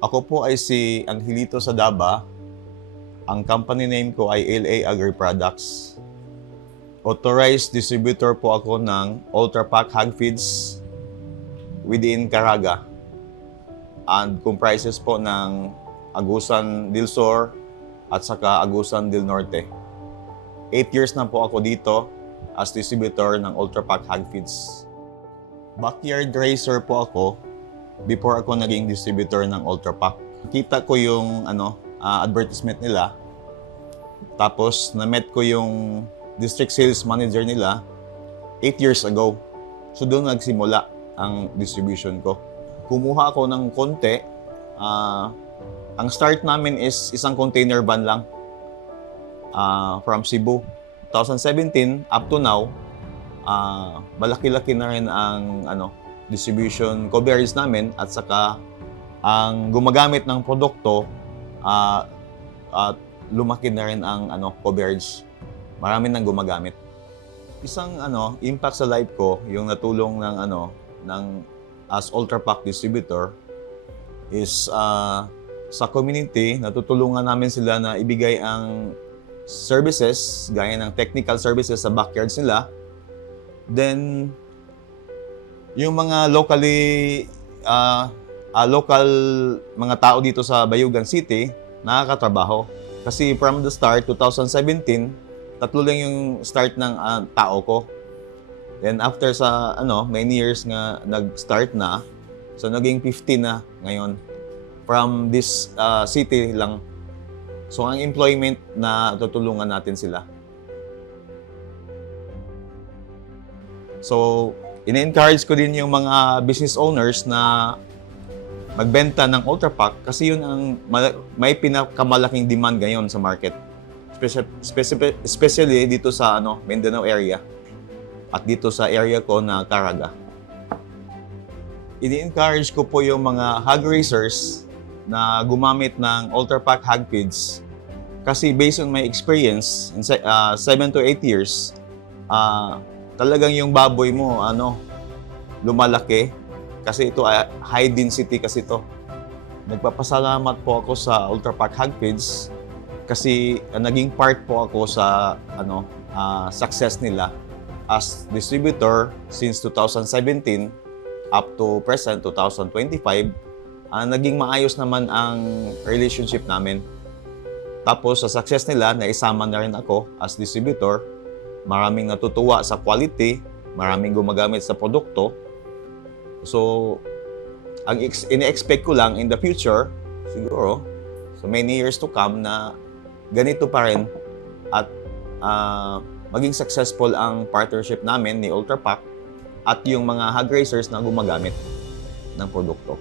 Ako po ay si Angelito Sadaba. Ang company name ko ay LA Agri Products. Authorized distributor po ako ng Ultra Pack Hog Feeds within Caraga and comprises po ng Agusan del Sur at saka Agusan del Norte. 8 years na po ako dito as distributor ng Ultra Pack Hog Feeds. Backyard racer po ako before ako naging distributor ng Ultra Pack. Kita ko yung advertisement nila. Tapos na-met ko yung district sales manager nila 8 years ago. So doon nagsimula ang distribution ko. Kumuha ako ng konti. Ang start namin is isang container van lang from Cebu. 2017 up to now, malaki-laki na rin ang distribution coverage namin at saka ang gumagamit ng produkto at lumaki na rin ang coverage. Marami nang gumagamit. Isang impact sa life ko yung natulong ng as Ultra Pack distributor is sa community, natutulungan namin sila na ibigay ang services gaya ng technical services sa backyards nila. Then yung mga local mga tao dito sa Bayugan City nakakatrabaho. Kasi from the start, 2017, tatlo lang yung start ng tao ko. Then after sa many years nga nag-start na, so naging 15 na ngayon. From this city lang. So ang employment na tutulungan natin sila. So in-encourage ko din yung mga business owners na magbenta ng Ultra Pack kasi yun ang may pinakamalaking demand ngayon sa market. Especially dito sa Mindanao area at dito sa area ko na Caraga. Ini-encourage ko po yung mga hog raisers na gumamit ng Ultra Pack Hog Feeds kasi based on my experience in 7 to 8 years, talagang yung baboy mo lumalaki. Kasi ito ay high density kasi ito. Nagpapasalamat po ako sa Ultra Pack Hog Feeds kasi naging part po ako sa success nila as distributor since 2017 up to present 2025. Naging maayos naman ang relationship namin. Tapos sa success nila, naisama na rin ako as distributor. Maraming natutuwa sa quality, maraming gumagamit sa produkto. So, ang ine-expect ko lang in the future, siguro, so many years to come na ganito pa rin at maging successful ang partnership namin ni Ultra Pack at yung mga hog raisers na gumagamit ng produkto.